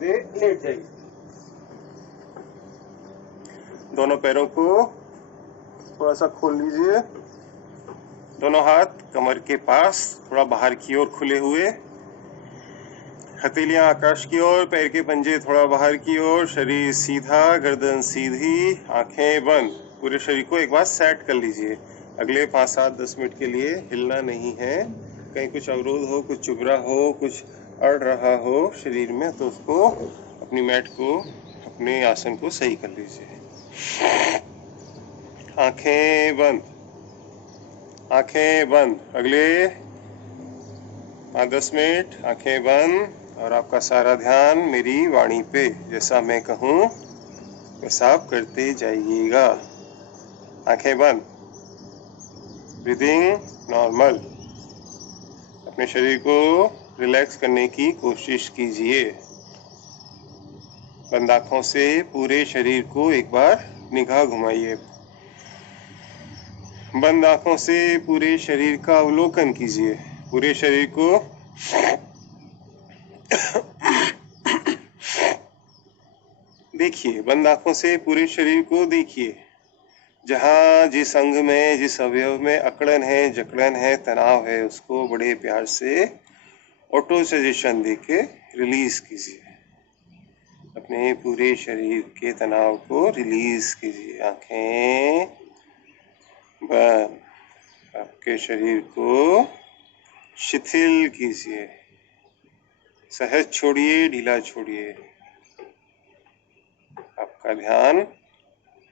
वे late जाइए। दोनों पैरों को थोड़ा सा खोल लीजिए। दोनों हाथ कमर के पास, थोड़ा बाहर की ओर खुले हुए। हथेलियां आकाश की ओर, पैर के पंजे थोड़ा बाहर की ओर, शरीर सीधा, गर्दन सीधी, आंखें बंद। पूरे शरीर को एक बार सेट कर लीजिए। अगले 5-7-10 मिनट के लिए हिलना नहीं है। कहीं कुछ अवरोध हो, कुछ चुभ रहा हो, कुछ अड़ रहा हो शरीर में, तो उसको, अपनी मैट को, अपने आसन को सही कर लीजिए। आंखें बंद, आंखें बंद। अगले 5-10 मिनट आंखें बंद और आपका सारा ध्यान मेरी वाणी पे। जैसा मैं कहूँ वैसा आप करते जाइएगा। आंखें बंद, ब्रीदिंग नॉर्मल। अपने शरीर को रिलैक्स करने की कोशिश कीजिए। बंद आंखों से पूरे शरीर को एक बार निगाह घुमाइए। बंद आंखों से पूरे शरीर का अवलोकन कीजिए। पूरे शरीर को देखिए। बंद आंखों से पूरे शरीर को देखिए। जहाँ जिस अंग में, जिस अवयव में अकड़न है, जकड़न है, तनाव है, उसको बड़े प्यार से ऑटो सजेशन देके रिलीज कीजिए। अपने पूरे शरीर के तनाव को रिलीज कीजिए। आंखें बंद। आपके शरीर को शिथिल कीजिए। सहज छोड़िए, ढीला छोड़िए। आपका ध्यान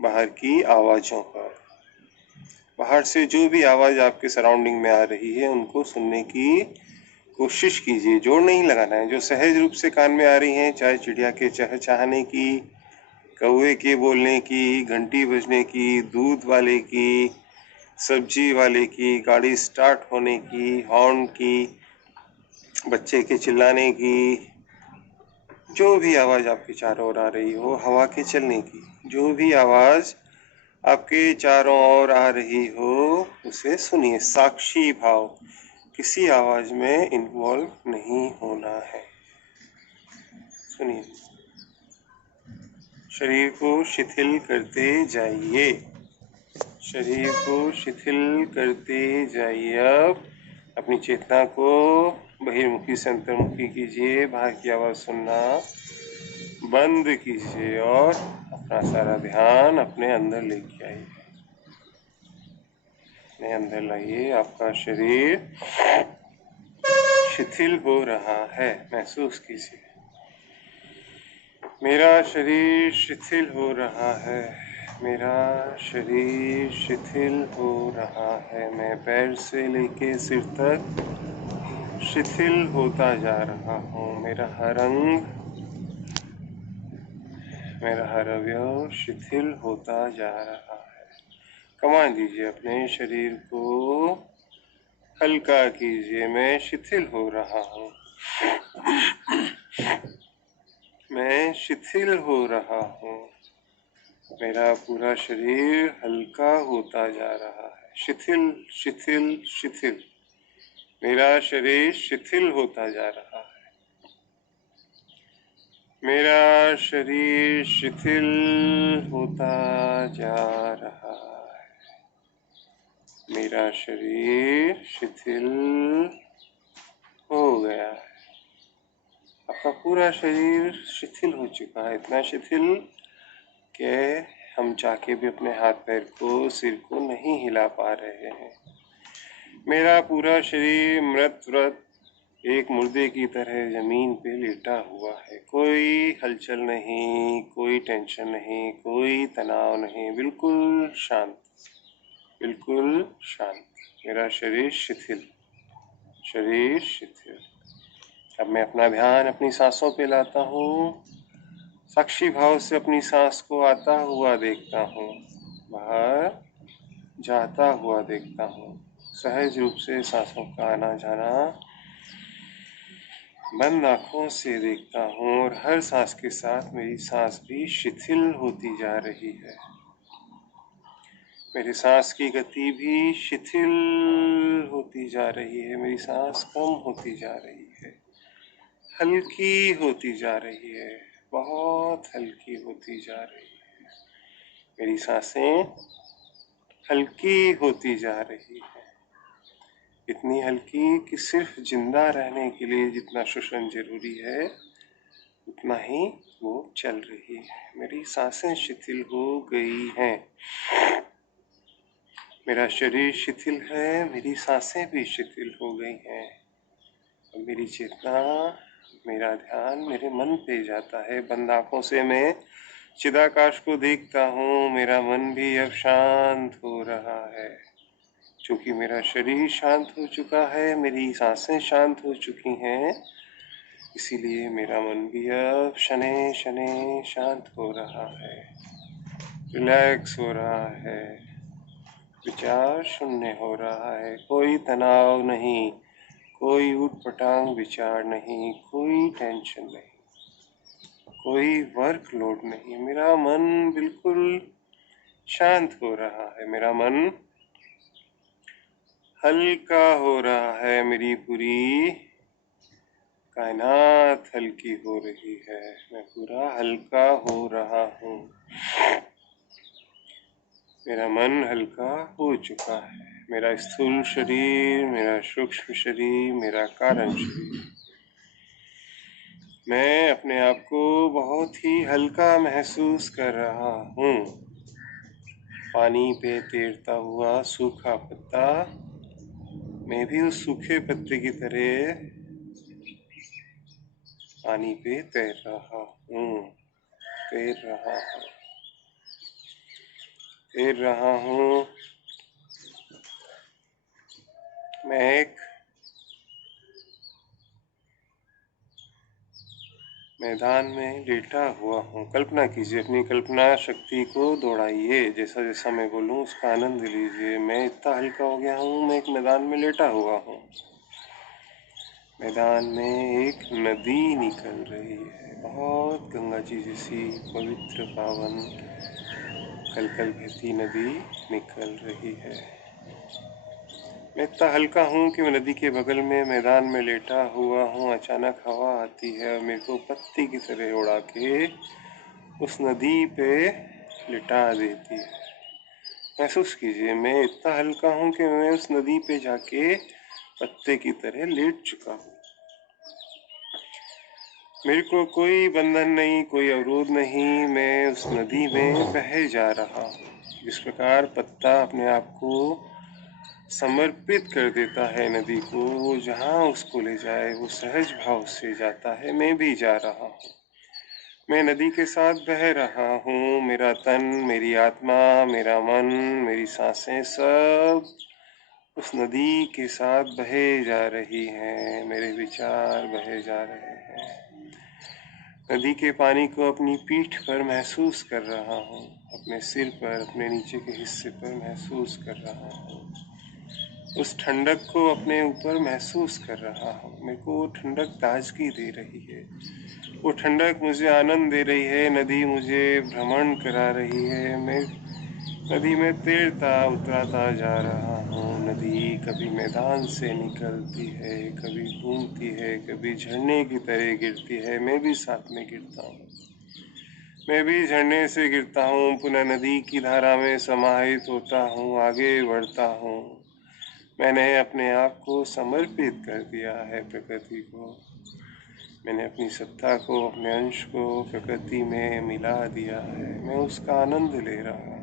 बाहर की आवाजों पर। बाहर से जो भी आवाज आपके सराउंडिंग में आ रही है उनको सुनने की कोशिश कीजिए। जोर नहीं लगाना है। जो सहज रूप से कान में आ रही हैं, चाहे चिड़िया के चहचहाने की, कौवे के बोलने की, घंटी बजने की, दूध वाले की, सब्जी वाले की, गाड़ी स्टार्ट होने की, हॉर्न की, बच्चे के चिल्लाने की, जो भी आवाज आपके चारों ओर आ रही हो, हवा के चलने की, जो भी आवाज आपके चारों ओर आ रही हो उसे सुनिए। साक्षी भाव, किसी आवाज में इन्वॉल्व नहीं होना है। सुनिए। शरीर को शिथिल करते जाइए। शरीर को शिथिल करते जाइए। अब अपनी चेतना को बहिर्मुखी से अंतर्मुखी कीजिए। बाहर की आवाज सुनना बंद कीजिए और अपना सारा ध्यान अपने अंदर लेके आइए। अपने अंदर लाइए। आपका शरीर शिथिल हो रहा है, महसूस कीजिए। मेरा शरीर शिथिल हो रहा है। मेरा शरीर शिथिल हो रहा है। मैं पैर से लेके सिर तक शिथिल होता जा रहा हूँ। मेरा हर अंग, मेरा हर अवयव शिथिल होता जा रहा है। कमान दीजिए अपने शरीर को, हल्का कीजिए। मैं शिथिल हो रहा हूँ। मैं शिथिल हो रहा हूँ। मेरा पूरा शरीर हल्का होता जा रहा है। शिथिल, शिथिल, शिथिल। मेरा शरीर शिथिल होता जा रहा है। मेरा शरीर शिथिल होता जा रहा है। मेरा शरीर शिथिल हो गया है। आपका पूरा शरीर शिथिल हो चुका है। इतना शिथिल कि हम चाह के भी अपने हाथ पैर को, सिर को नहीं हिला पा रहे हैं। मेरा पूरा शरीर मृत एक मुर्दे की तरह जमीन पे लेटा हुआ है। कोई हलचल नहीं, कोई टेंशन नहीं, कोई तनाव नहीं, बिल्कुल शांत, बिल्कुल शांत। मेरा शरीर शिथिल, शरीर शिथिल। अब मैं अपना ध्यान अपनी सांसों पे लाता हूँ। साक्षी भाव से अपनी सांस को आता हुआ देखता हूँ, बाहर जाता हुआ देखता हूँ। सहज रूप से सांसों का आना जाना बंद आंखों से देखता हूँ और हर सांस के साथ मेरी सांस भी शिथिल होती जा रही है। मेरी सांस की गति भी शिथिल होती जा रही है। मेरी सांस कम होती जा रही है। हल्की होती जा रही है, बहुत हल्की होती जा रही है। मेरी सांसें हल्की होती जा रही है, इतनी हल्की कि सिर्फ जिंदा रहने के लिए जितना श्वसन जरूरी है उतना ही वो चल रही है। मेरी सांसें शिथिल हो गई हैं, मेरा शरीर शिथिल है, मेरी सांसें भी शिथिल हो गई हैं। अब मेरी चेतना, मेरा ध्यान मेरे मन पे जाता है। बंद आंखों से मैं चिदाकाश को देखता हूँ। मेरा मन भी अब शांत हो रहा है, क्योंकि मेरा शरीर शांत हो चुका है, मेरी सांसें शांत हो चुकी हैं, इसीलिए मेरा मन भी अब शनै शनै शांत हो रहा है, रिलैक्स हो रहा है, विचार शून्य हो रहा है। कोई तनाव नहीं, कोई ऊटपटांग विचार नहीं, कोई टेंशन नहीं, कोई वर्कलोड नहीं। मेरा मन बिल्कुल शांत हो रहा है, मेरा मन हल्का हो रहा है, मेरी पूरी कायनात हल्की हो रही है, मैं पूरा हल्का हो रहा हूँ। मेरा मन हल्का हो चुका है। मेरा स्थूल शरीर, मेरा सूक्ष्म शरीर, मेरा कारण शरीर, मैं अपने आप को बहुत ही हल्का महसूस कर रहा हूँ। पानी पे तैरता हुआ सूखा पत्ता, मैं भी उस सूखे पत्ते की तरह पानी पे तैर रहा हूँ, तैर रहा हूँ, तैर रहा हूँ। मैं एक मैदान में लेटा हुआ हूँ। कल्पना कीजिए, अपनी कल्पना शक्ति को दौड़ाइए, जैसा जैसा मैं बोलूँ उसका आनंद लीजिए। मैं इतना हल्का हो गया हूँ, मैं एक मैदान में लेटा हुआ हूँ। मैदान में एक नदी निकल रही है, बहुत गंगा जी जैसी पवित्र पावन कल कल बहती नदी निकल रही है। मैं इतना हल्का हूँ कि मैं नदी के बगल में मैदान में लेटा हुआ हूँ। अचानक हवा आती है और मेरे को पत्ती की तरह उड़ा के उस नदी पे लिटा देती है। महसूस कीजिए, मैं इतना हल्का हूँ कि मैं उस नदी पे जाके पत्ते की तरह लेट चुका हूँ। मेरे को कोई बंधन नहीं, कोई अवरोध नहीं, मैं उस नदी में बह जा रहा हूँ। जिस प्रकार पत्ता अपने आप को समर्पित कर देता है नदी को, वो जहाँ उसको ले जाए वो सहज भाव से जाता है, मैं भी जा रहा हूँ। मैं नदी के साथ बह रहा हूँ। मेरा तन, मेरी आत्मा, मेरा मन, मेरी सांसें सब उस नदी के साथ बहे जा रही हैं। मेरे विचार बहे जा रहे हैं। नदी के पानी को अपनी पीठ पर महसूस कर रहा हूँ, अपने सिर पर, अपने नीचे के हिस्से पर महसूस कर रहा हूँ। उस ठंडक को अपने ऊपर महसूस कर रहा हूँ। मेरे को वो ठंडक ताजगी दे रही है, वो ठंडक मुझे आनंद दे रही है। नदी मुझे भ्रमण करा रही है। मैं नदी में तैरता उतराता जा रहा हूँ। नदी कभी मैदान से निकलती है, कभी घूमती है, कभी झरने की तरह गिरती है, मैं भी साथ में गिरता हूँ। मैं भी झरने से गिरता हूँ, पुनः नदी की धारा में समाहित होता हूँ, आगे बढ़ता हूँ। मैंने अपने आप को समर्पित कर दिया है प्रकृति को। मैंने अपनी सत्ता को, अपने अंश को प्रकृति में मिला दिया है। मैं उसका आनंद ले रहा हूँ।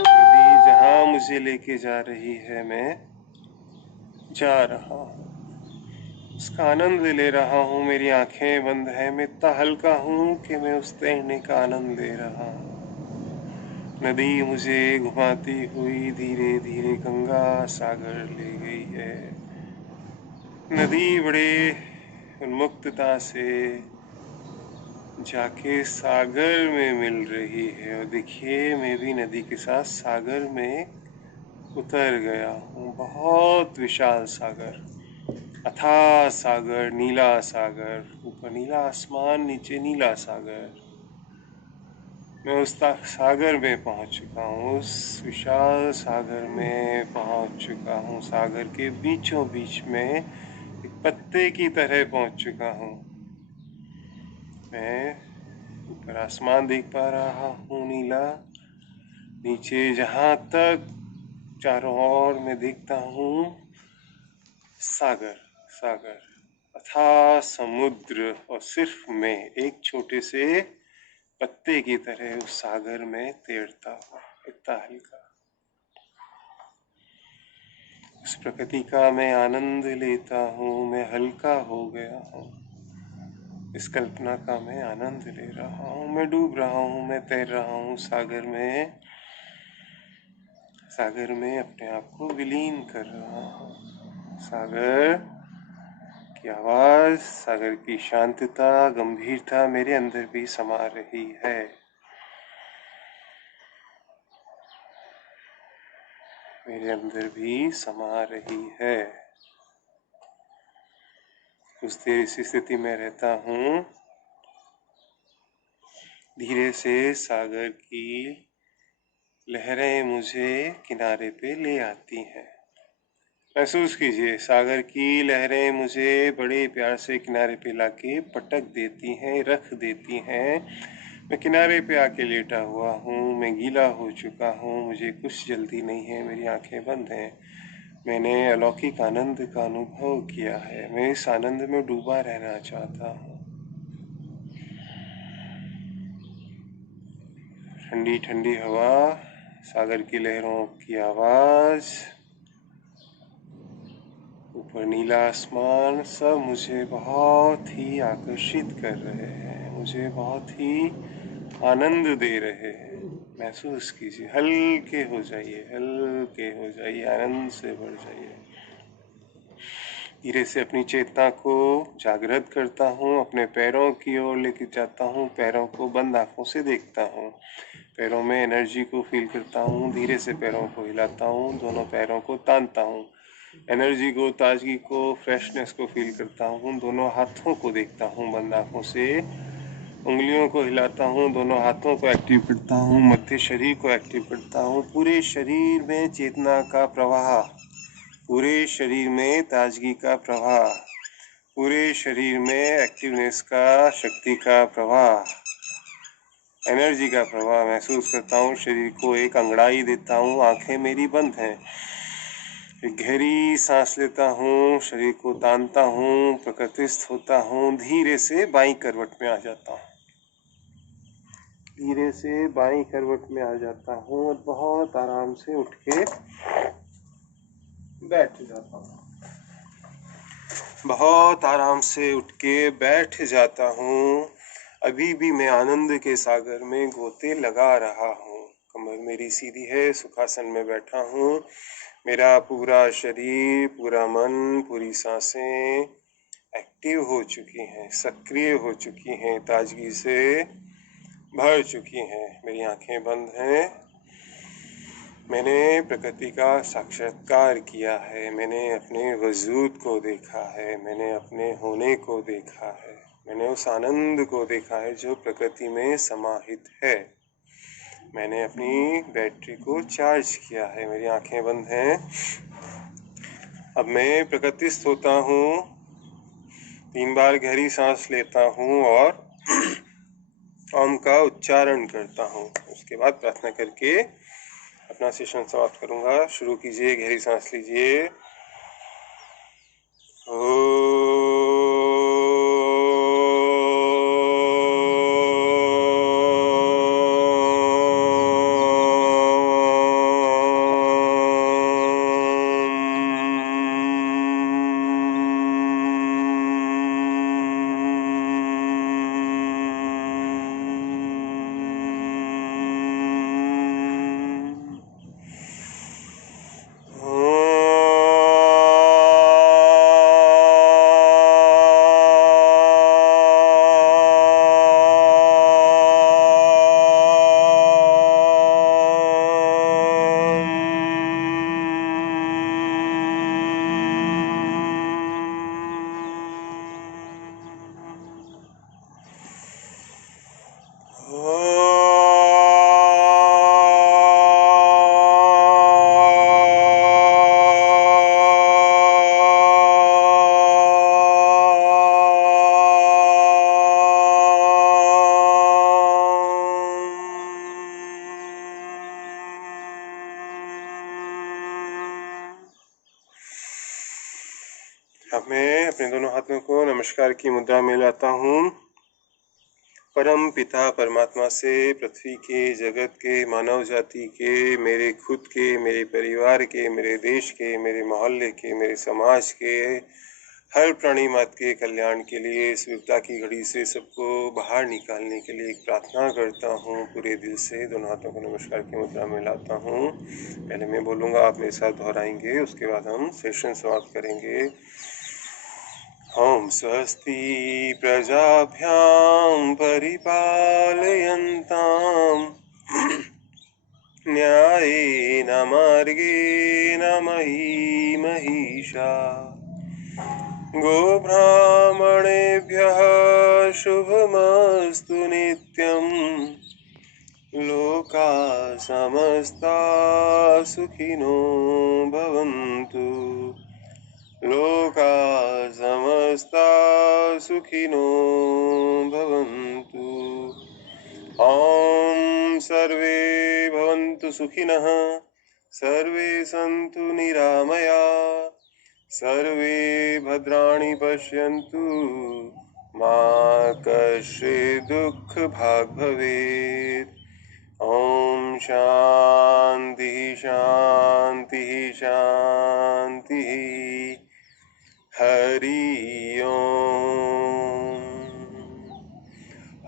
नदी जहाँ मुझे लेके जा रही है, मैं जा रहा हूँ, उसका आनंद ले रहा हूँ। मेरी आंखें बंद हैं, मैं इतना हल्का हूँ कि मैं उस तैरने का आनंद ले रहा हूँ। नदी मुझे घुमाती हुई धीरे धीरे गंगा सागर ले गई है। नदी बड़े उन्मुक्तता से जाके सागर में मिल रही है, और देखिए मैं भी नदी के साथ सागर में उतर गया हूँ। बहुत विशाल सागर, अथाह सागर, नीला सागर, ऊपर नीला आसमान, नीचे नीला सागर। मैं उस सागर में पहुंच चुका हूँ, उस विशाल सागर में पहुंच चुका हूँ। सागर के बीचों बीच में एक पत्ते की तरह पहुंच चुका हूँ। मैं ऊपर आसमान देख पा रहा हूँ नीला, नीचे जहाँ तक चारों ओर मैं देखता हूँ सागर, सागर अथाह समुद्र, और सिर्फ मैं एक छोटे से पत्ते की तरह उस सागर में तैरता हूँ, इतना हल्का। उस प्रकृति का मैं आनंद लेता हूँ, मैं हल्का हो गया हूँ। इस कल्पना का मैं आनंद ले रहा हूँ, मैं डूब रहा हूँ, मैं तैर रहा हूँ सागर में, सागर में अपने आप को विलीन कर रहा हूँ। सागर की आवाज, सागर की शांतता, गंभीरता मेरे अंदर भी समा रही है। मेरे अंदर भी समा रही है। कुछ देर इस स्थिति में रहता हूँ। धीरे से सागर की लहरें मुझे किनारे पे ले आती हैं। महसूस कीजिए, सागर की लहरें मुझे बड़े प्यार से किनारे पे लाके पटक देती हैं, रख देती हैं। मैं किनारे पे आके लेटा हुआ हूँ, मैं गीला हो चुका हूँ, मुझे कुछ जल्दी नहीं है, मेरी आंखें बंद हैं। मैंने अलौकिक आनंद का अनुभव किया है, मैं इस आनंद में डूबा रहना चाहता हूँ। ठंडी ठंडी हवा, सागर की लहरों की आवाज, ऊपर नीला आसमान, सब मुझे बहुत ही आकर्षित कर रहे हैं, मुझे बहुत ही आनंद दे रहे हैं। महसूस कीजिए, हल्के हो जाइए, हल्के हो जाइए, आनंद से भर जाइए। धीरे से अपनी चेतना को जागृत करता हूँ, अपने पैरों की ओर लेके जाता हूँ, पैरों को बंद आंखों से देखता हूँ, पैरों में एनर्जी को फील करता हूँ। धीरे से पैरों को हिलाता हूँ, दोनों पैरों को तानता हूँ, एनर्जी को, ताजगी को, फ्रेशनेस को फील करता हूँ। दोनों हाथों को देखता हूँ बंद आंखों से, उंगलियों को हिलाता हूँ, दोनों हाथों को एक्टिव करता हूँ, मध्य शरीर को एक्टिव करता हूँ। पूरे शरीर में चेतना का प्रवाह, पूरे शरीर में ताजगी का प्रवाह, पूरे शरीर में एक्टिवनेस का, शक्ति का प्रवाह, एनर्जी का प्रवाह महसूस करता हूँ। शरीर को एक अंगड़ाई देता हूँ, आंखें मेरी बंद हैं। एक गहरी सांस लेता हूँ, शरीर को तानता हूँ, प्रकृतिस्थ होता हूँ। धीरे से बाईं करवट में आ जाता हूँ, धीरे से बाईं करवट में आ जाता हूँ और बहुत आराम से उठ के बैठ जाता हूँ, बहुत आराम से उठ के बैठ जाता हूँ। अभी भी मैं आनंद के सागर में गोते लगा रहा हूँ। कमर मेरी सीधी है, सुखासन में बैठा हूँ। मेरा पूरा शरीर, पूरा मन, पूरी सांसें एक्टिव हो चुकी हैं, सक्रिय हो चुकी हैं, ताजगी से भर चुकी हैं। मेरी आंखें बंद हैं। मैंने प्रकृति का साक्षात्कार किया है, मैंने अपने वजूद को देखा है, मैंने अपने होने को देखा है, मैंने उस आनंद को देखा है जो प्रकृति में समाहित है। मैंने अपनी बैटरी को चार्ज किया है। मेरी आंखें बंद हैं। अब मैं प्रकृतिस्थ होता हूँ। 3 बार गहरी सांस लेता हूँ और ओम का उच्चारण करता हूँ। उसके बाद प्रार्थना करके अपना सेशन समाप्त करूंगा। शुरू कीजिए, गहरी सांस लीजिए। अब मैं अपने दोनों हाथों को नमस्कार की मुद्रा में लाता हूँ। परम पिता परमात्मा से, पृथ्वी के, जगत के, मानव जाति के, मेरे खुद के, मेरे परिवार के, मेरे देश के, मेरे मोहल्ले के, मेरे समाज के, हर प्राणी मात्र के कल्याण के लिए इस विपदा की घड़ी से सबको बाहर निकालने के लिए एक प्रार्थना करता हूँ। पूरे दिल से दोनों हाथों को नमस्कार की मुद्रा में लाता हूँ। पहले मैं बोलूँगा, आप मेरे साथ दोहराएंगे, उसके बाद हम सेशन समाप्त करेंगे। ओम स्वस्ति प्रजाभ्यां परिपालयन्ताम् न्यायेन मार्गेण मही महिषा गोब्राह्मणेभ्यः शुभमस्तु नित्यम् लोका समस्ता सुखिनो भवन्तु लोका समस्ता सुखिनो भवन्तु। ॐ सर्वे भवन्तु सुखिनः, सर्वे सन्तु निरामया, सर्वे भद्राणि पश्यन्तु, मा कश्चित् दुःखभाग् भवेत्। ॐ शान्तिः शान्तिः शान्तिः। हरि ओम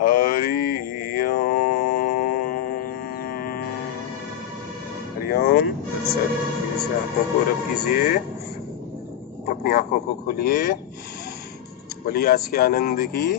हरि ओम हरि ओम। सर फिर से हाथों को रब कीजिए, अपनी आंखों को खोलिए। बोलिए आज के आनंद की